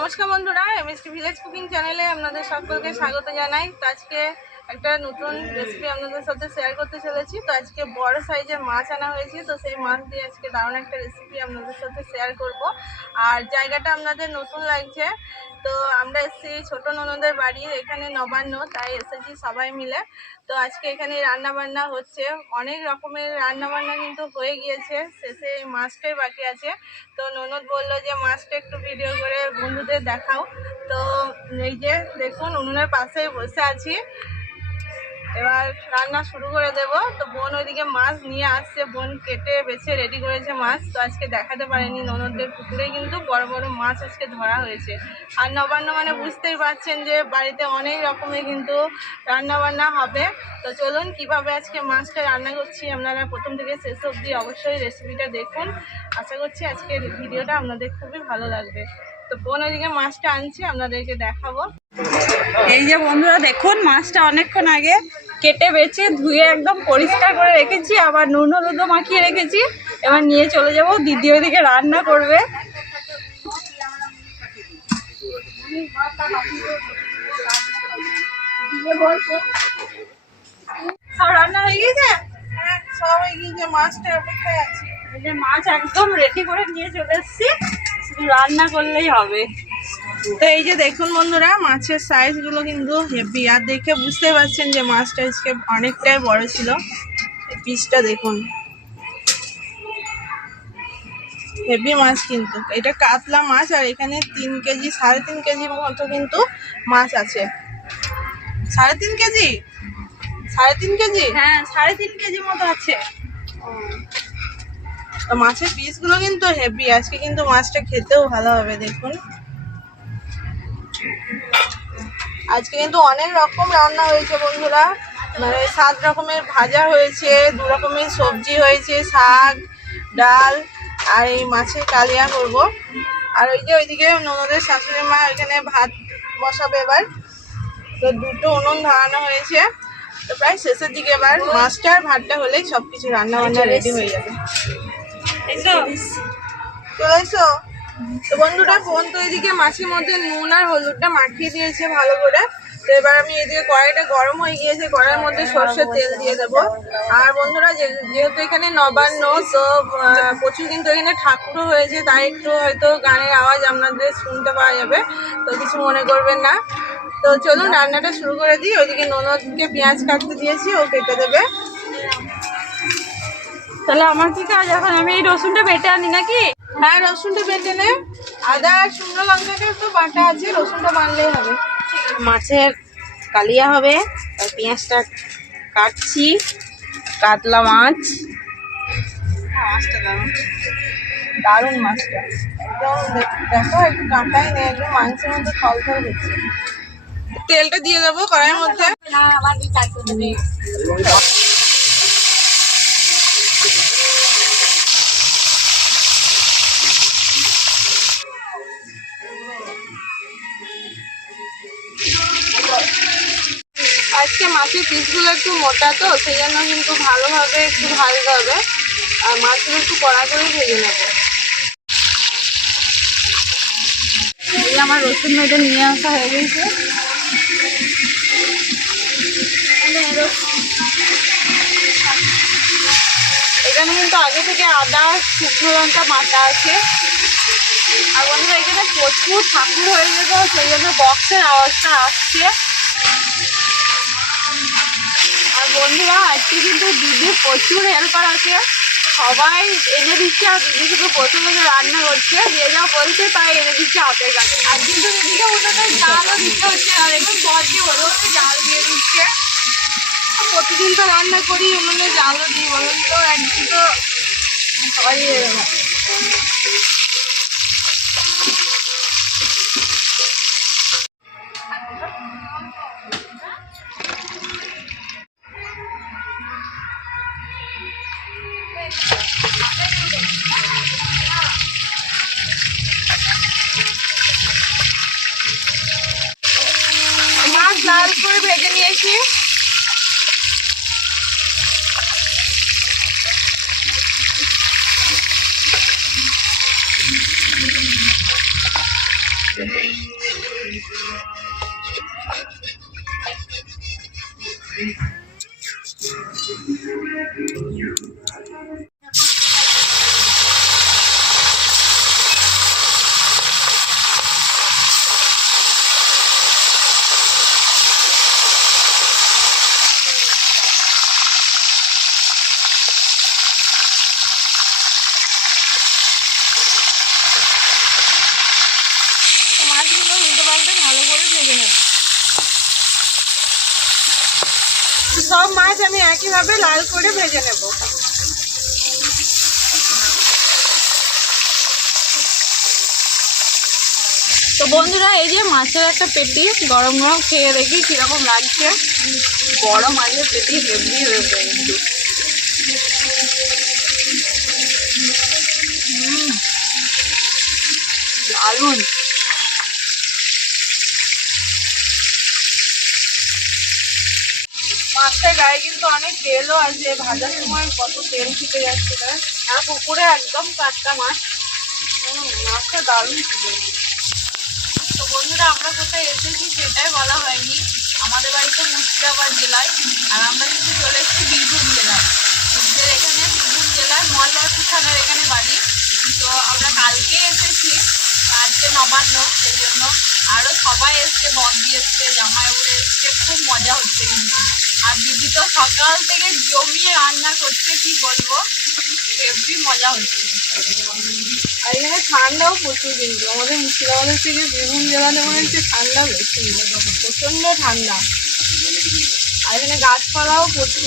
নমস্কার বন্ধুরা, MST village cooking চ্যানেলে আপনাদের সকলকে স্বাগত জানাই। তো আজকে একটা নতুন রেসিপি আপনাদের সাথে শেয়ার করতে চলেছি। তো আজকে বড় সাইজের মাছ আনা হয়েছে, তো সেই মাছ দিয়ে আজকে দারুণ একটা রেসিপি আপনাদের সাথে শেয়ার করব। আর জায়গাটা আপনাদের নতুন লাগছে, তো আমরা এসেছি ছোট ননদের বাড়ি, এখানে নবান্ন, তাই এসেছি সবাই মিলে। তো আজকে এখানে রান্না বান্না হচ্ছে, অনেক রকমের রান্না বান্না কিন্তু হয়ে গিয়েছে, শেষে এই মাছটাই বাকি আছে। তো ননদ বললো যে মাছটা একটু ভিডিও করে বন্ধুদের দেখাও। তো এই যে দেখুন, উনুনের পাশেই বসে আছি, এবার রান্না শুরু করে দেব। তো বোন ওইদিকে মাছ নিয়ে আসছে, বোন কেটে বেছে রেডি করেছে মাছ। তো আজকে দেখাতে পারেনি, ননদদের পুকুরে কিন্তু বড় বড় মাছ আজকে ধরা হয়েছে। আর নবান্ন মানে বুঝতেই পারছেন যে বাড়িতে অনেক রকমের কিন্তু রান্না বান্না হবে। তো চলুন কিভাবে আজকে মাছটা রান্না করছি আপনারা প্রথম থেকে শেষ অবধি অবশ্যই রেসিপিটা দেখুন। আশা করছি আজকের ভিডিওটা আপনাদের খুবই ভালো লাগবে। তো বোন ওইদিকে মাছটা আনছে, আপনাদেরকে দেখাবো। এই যে বন্ধুরা দেখুন, মাছটা অনেকক্ষণ আগে কেটে বেছে ধুয়ে একদম পরিষ্কার করে রেখেছি, আবার নুন হলুদও মাখিয়ে রেখেছি। এবার নিয়ে চলে যাব, দিদি ওইদিকে রান্না করবে। সব রান্না হয়ে গিয়েছে? হ্যাঁ, সব হয়ে গিয়েছে, মাছটা অপেক্ষায় আছে। এই যে মাছ একদম রেডি করে নিয়ে চলে এসেছি, শুধু রান্না করলেই হবে। তো এই যে দেখুন বন্ধুরা, মাছের সাইজগুলো কিন্তু হেভি, আর দেখে বুঝতে পারছেন যে মাছটা আজকে অনেকটাই বড় ছিল। পিসটা দেখুন, হেভি মাছ কিন্তু। এটা কাতলা মাছ, আর এখানে 3 কেজি 3.5 কেজির মতো কিন্তু মাছ আছে। 3.5 কেজি? 3.5 কেজি? হ্যাঁ, 3.5 কেজি মতো আছে। তো মাছের পিসগুলো কিন্তু হেভি, আজকে কিন্তু মাছটা খেতেও ভালো হবে। দেখুন, আজকে কিন্তু অনেক রকম রান্না হয়েছে বন্ধুরা, মানে 7 রকমের ভাজা হয়েছে, 2 রকমের সবজি হয়েছে, শাক, ডাল, আর এই মাছের কালিয়া করব। আর ওই যে ওইদিকে ননদের শাশুড়ি মা এখানে ভাত বসাবে এবার। তো 2টো উনুন ধরানো হয়েছে। তো প্রায় শেষের দিকে এবার মাছটা আর ভাতটা হলেই সবকিছু রান্না বান্না রেডি হয়ে যাবে। চলে এসো। তো বন্ধুরা, বোন তো এদিকে মাছের মধ্যে নুন আর হলুদটা মাখিয়ে দিয়েছে ভালো করে। তো এবার আমি এদিকে কড়াইটা গরম হয়ে গিয়েছে, কড়াইয়ের মধ্যে সর্ষের তেল দিয়ে দেবো। আর বন্ধুরা, যেহেতু এখানে নবান্ন, তো প্রচুর কিন্তু এখানে ঠাকুরও হয়েছে, তাই একটু হয়তো গানের আওয়াজ আপনাদের শুনতে পাওয়া যাবে, তো কিছু মনে করবেন না। তো চলুন রান্নাটা শুরু করে দিই। ওইদিকে ননদকে পেঁয়াজ কাটতে দিয়েছি, ও কেটে দেবে। তাহলে আমার কি কাজ এখন? আমি এই রসুনটা বেটে আনি নাকি? হ্যাঁ, রসুনটা বেটে নে। আদা আর শুকনো লঙ্কাটা তো বাটা আছে, রসুনটা বানলেই হবে। মাছের কালিয়া হবে, আর পেঁয়াজটা কাটছি। কাতলা মাছ, মাছটা দারুণ মাছটা একদম। দেখো, একটু কাঁটাই নেই, একদম মাংসের মধ্যে থল থল হচ্ছে। তেলটা দিয়ে দেবো কড়াইয়ের মধ্যে। আজকে মাছের পিসগুলো একটু মোটা, তো সেই জন্য কিন্তু ভালোভাবে একটু ভাজতে হবে, আর মাছগুলো একটু কড়া করে ভেজে নেবো। এই আমার রসুন মেটে নিয়ে আসা হয়ে গেছে। এখানে কিন্তু আগে থেকে আদা শুকনো লঙ্কা বাটা আছে। আর বন্ধুরা, এখানে প্রচুর ঠাকুর হয়ে যেত, সেই জন্য বক্সের আওয়াজটা আসছে। আর বন্ধুরা, আজকে কিন্তু দিদির প্রচুর হেল্পার আছে, সবাই এনে দিচ্ছে, আর দিদি শুধু প্রথমে রান্না করছে, যে যা বলছে তাই এনে দিচ্ছে হাতের কাছে। আর কিন্তু দিদিকে উঠোনে জালও দিতে হচ্ছে, আর এখন বরকে হলো জাল দিয়ে দিচ্ছে। প্রতিদিন তো রান্না করি, উনুনে জালও দিই, বলুন তো, একদিন তো সবাই দেবে না। মাছ লাল করে ভেজে নিয়েছি। মাছগুলো উল্টো পাল্টে ভালো করে ভেজে নেব। সব মাছ আমি একইভাবে লাল করে ভেজে নেব। তো বন্ধুরা, এই যে মাছের একটা পেটি গরম গরম খেয়ে দেখি কিরকম লাগছে। বড় মাছের পেটি হেভি হয়েছে কিন্তু। দারুণ। মাছটার গায়ে কিন্তু অনেক তেলও আছে, ভাজার সময় কত তেল ছিটে যাচ্ছিল। আর পুকুরে একদম টাটকা মাছ। মাছটা দারুণ ছিল। তো বন্ধুরা, আমরা কোথায় এসেছি সেটাই বলা হয়নি। আমাদের বাড়ি তো মুর্শিদাবাদ জেলায়, আর আমরা কিন্তু চলে এসেছি বীরভূম জেলায়। এখানে বীরভূম জেলায় মল্লারপুর থানার এখানে বাড়ি। তো আমরা কালকে এসেছি, আজকে নবান্ন, সেই জন্য আরও সবাই এসছে, বদ্দি এসছে, জামাইবাবুরা এসছে, খুব মজা হচ্ছে কিন্তু। আর দিদি তো সকাল থেকে জমিয়ে রান্না করছে, কি বলবো, হেভি মজা হচ্ছে। আর এখানে ঠান্ডাও প্রচুর কিন্তু, আমাদের মুর্শিদাবাদের থেকে বীরভূম জেলাতে মনে হচ্ছে ঠান্ডা বেশি, প্রচণ্ড ঠান্ডা। আর এখানে গাছপালাও প্রচুর,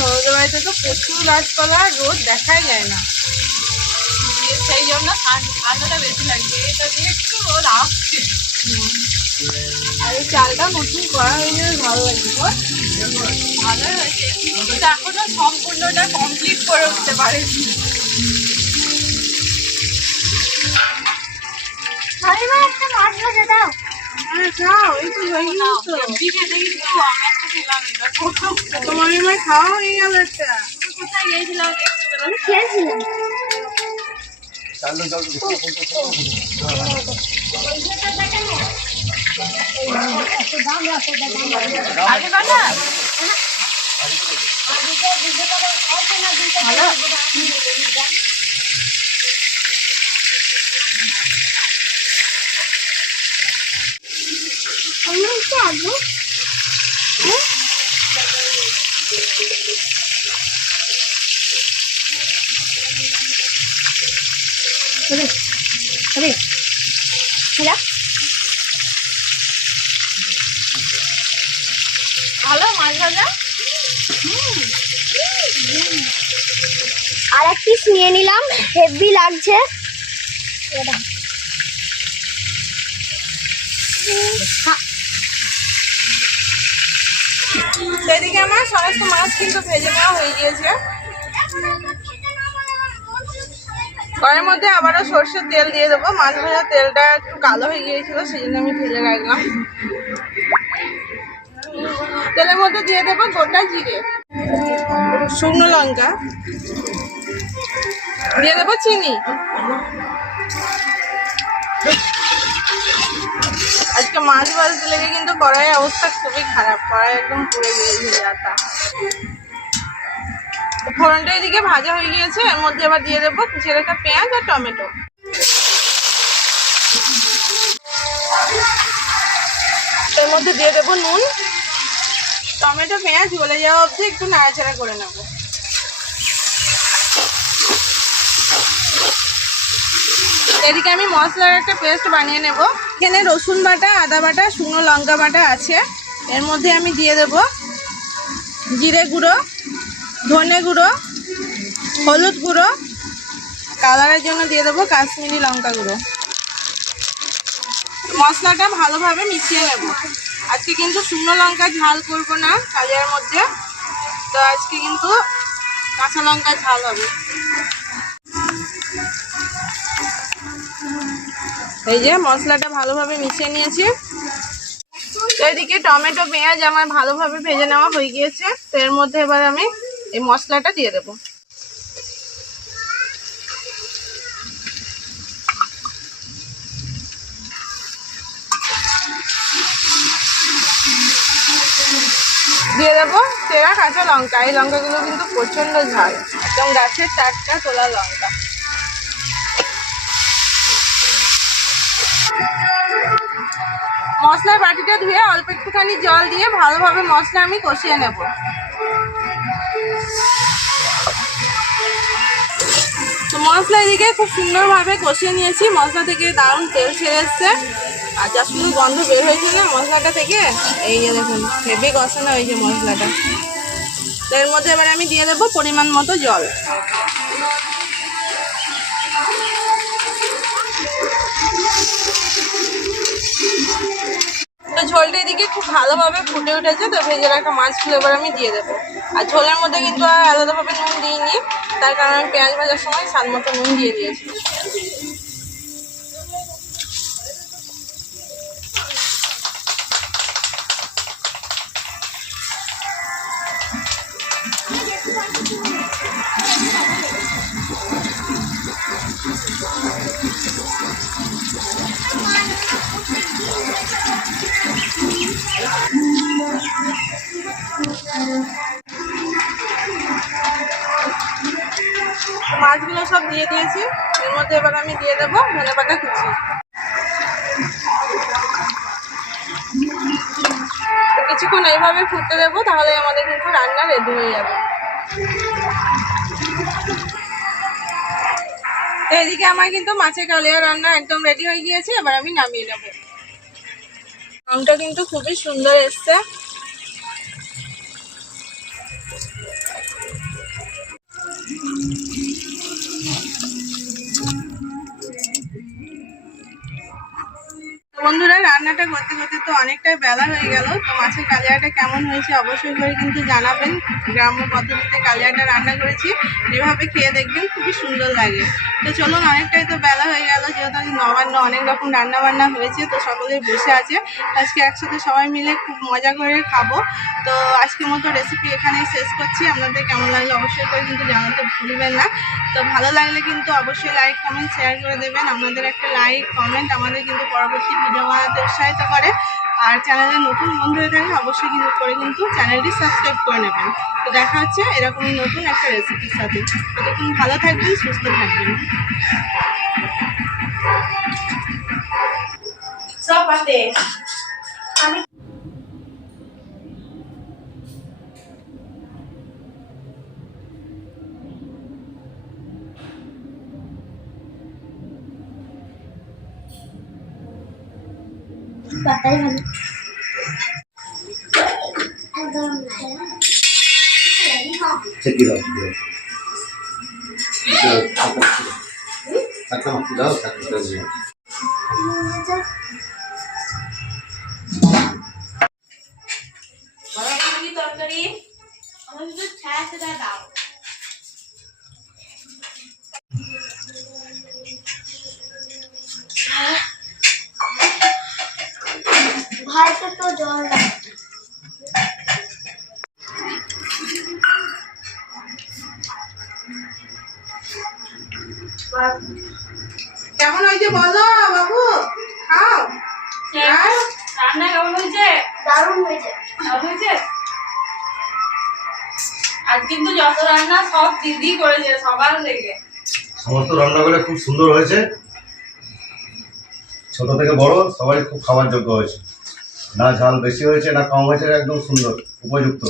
নরদের বাড়িতে তো প্রচুর গাছপালা, রোদ দেখাই যায় না, সেই জন্য ঠান্ডাটা বেশি লাগছে। এটা দিয়ে একটু রোদ আসছে। আর এই চালটা নতুন করা হয়েছে, ভালো লাগছে। ভালো হয়েছে, কিন্তু এখনো সম্পূর্ণটা কমপ্লিট করে উঠতে পারেছি। তোমার খাওয়া হয়ে গেল একটা। কোথায় গিয়েছিলাম খেয়েছিলাম। আগে কথা ভালো। ভালো মাছ ভাজা। আর এক পিস নিয়ে নিলাম, হেভি লাগছে। সেদিকে আমার সমস্ত মাছ কিন্তু ভেজে নেওয়া হয়ে গিয়েছে। কড়াইয়ের মধ্যে আবারও সর্ষের তেল দিয়ে দেবো। মাছ ভাজার তেলটা একটু কালো হয়ে গিয়েছিল, সেই জন্য আমি ভেজে রাখলাম। তেলের মধ্যে দিয়ে দেবো গোটা জিরে, শুকনো লঙ্কা, দিয়ে দেবো চিনি। আজকে মাছ ভাজতে লেগে কিন্তু কড়াইয়ের অবস্থা খুবই খারাপ, কড়াই একদম পুড়ে গিয়েছে যাতা। ফোড়নটা এদিকে ভাজা হয়ে গিয়েছে, এর মধ্যে আবার দিয়ে দেবো কুচিয়ে রাখা পেঁয়াজ আর টমেটো। এর মধ্যে দিয়ে দেবো নুন। টমেটো পেঁয়াজ গলে যাওয়া অবধি একটু নাড়াচাড়া করে নেবো। এদিকে আমি মশলার একটা পেস্ট বানিয়ে নেব। এখানে রসুন বাটা, আদা বাটা, শুকনো লঙ্কা বাটা আছে। এর মধ্যে আমি দিয়ে দেব জিরে গুঁড়ো, ধনে গুঁড়ো, হলুদ গুঁড়ো, কালারের জন্য দিয়ে দেবো কাশ্মীরি লঙ্কা গুঁড়ো। মশলাটা ভালোভাবে মিশিয়ে নেব। আজকে কিন্তু শুকনো লঙ্কা ঝাল করব না কালিয়ার মধ্যে, তো আজকে কিন্তু কাঁচা লঙ্কা ঝাল হবে। এই যে মশলাটা ভালোভাবে মিশিয়ে নিয়েছি। তো এদিকে টমেটো পেঁয়াজ আমার ভালোভাবে ভেজে নেওয়া হয়ে গিয়েছে। তো এর মধ্যে এবার আমি এই মশলাটা দিয়ে দেবো। দিয়ে দেবো চেরা কাঁচা লঙ্কা। এই লঙ্কাগুলো কিন্তু প্রচণ্ড ঝাল, একদম গাছের টাটকা তোলা লঙ্কা। মশলার বাটিটা ধুয়ে অল্প একটুখানি জল দিয়ে ভালোভাবে মশলা আমি কষিয়ে নেব। তো মশলা এদিকে খুব সুন্দরভাবে কষিয়ে নিয়েছি, মশলা থেকে দারুণ তেল ছেড়ে এসছে আর যা সুন্দর গন্ধ বের হয়েছে না মশলাটা থেকে। এই যে দেখুন হেভি কষানো হয়েছে মশলাটা। তো এর মধ্যে এবার আমি দিয়ে দেবো পরিমাণ মতো জল। তো ঝোলটা এদিকে খুব ভালোভাবে ফুটে উঠেছে। তো ভেজে রাখা মাছগুলো এবার আমি দিয়ে দেবো। আর ঝোলের মধ্যে কিন্তু আর আলাদাভাবে নুন দিইনি, তার কারণ আমি পেঁয়াজ ভাজার সময় স্বাদ মতো নুন দিয়ে দিয়েছি। মাছগুলো সব দিয়ে দিয়েছি, এর মধ্যে এবার আমি দিয়ে দেবো ধনেপাতা কুচি। কিছুক্ষণ এইভাবে ফুটতে দেবো, তাহলে আমাদের কিন্তু রান্না রেডি হয়ে যাবে। তো এদিকে আমার কিন্তু মাছের কালিয়া রান্না একদম রেডি হয়ে গিয়েছে, এবার আমি নামিয়ে নেবো। রংটা কিন্তু খুবই সুন্দর এসছে। বন্ধুরা রান্নাটা করতে করতে তো অনেকটাই বেলা হয়ে গেল। তো মাছের কালিয়াটা কেমন হয়েছে অবশ্যই করে কিন্তু জানাবেন। গ্রাম্য পদ্ধতিতে কালিয়াটা রান্না করেছি, এভাবে খেয়ে দেখবেন, খুবই সুন্দর লাগে। তো চলুন, অনেকটাই তো বেলা হয়ে গেল, যেহেতু আজ নবান্ন অনেক রকম রান্না বান্না হয়েছে, তো সকলেই বসে আছে। আজকে একসাথে সবাই মিলে খুব মজা করে খাবো। তো আজকের মতো রেসিপি এখানেই শেষ করছি। আপনাদের কেমন লাগলো অবশ্যই করে কিন্তু জানাতে ভুলবেন না। তো ভালো লাগলে কিন্তু অবশ্যই লাইক কমেন্ট শেয়ার করে দেবেন। আপনাদের একটা লাইক কমেন্ট আমাদের কিন্তু পরবর্তী ভিডিও বানাতে উৎসাহিত করে। আর চ্যানেলে নতুন বন্ধু হয়ে থাকলে অবশ্যই কিন্তু চ্যানেলটি সাবস্ক্রাইব করে নেবেন। তো দেখা হচ্ছে এরকমই নতুন একটা রেসিপির সাথে। ততক্ষণ ভালো থাকবেন, সুস্থ থাকবেন। সব পাতে আমি পাতাই ভালো একদম চেকি দাও চাকা মাখি দাও চাকা দিয়ে তরকারি আমার শুধু ছায়া সেটা দাও। ভাইকে তো জল কেমন হয়েছে বলো বাবু, খাও। রান্না কেমন হয়েছে? দারুণ হয়েছে। আজ কিন্তু যত রান্না সব দিদি করেছে সকাল থেকে। সমস্ত রান্নাগুলো খুব সুন্দর হয়েছে, ছোট থেকে বড় সবাই খুব খাবার যোগ্য হয়েছে। না ঝাল বেশি হয়েছে না কম হয়েছে, একদম সুন্দর উপযুক্ত।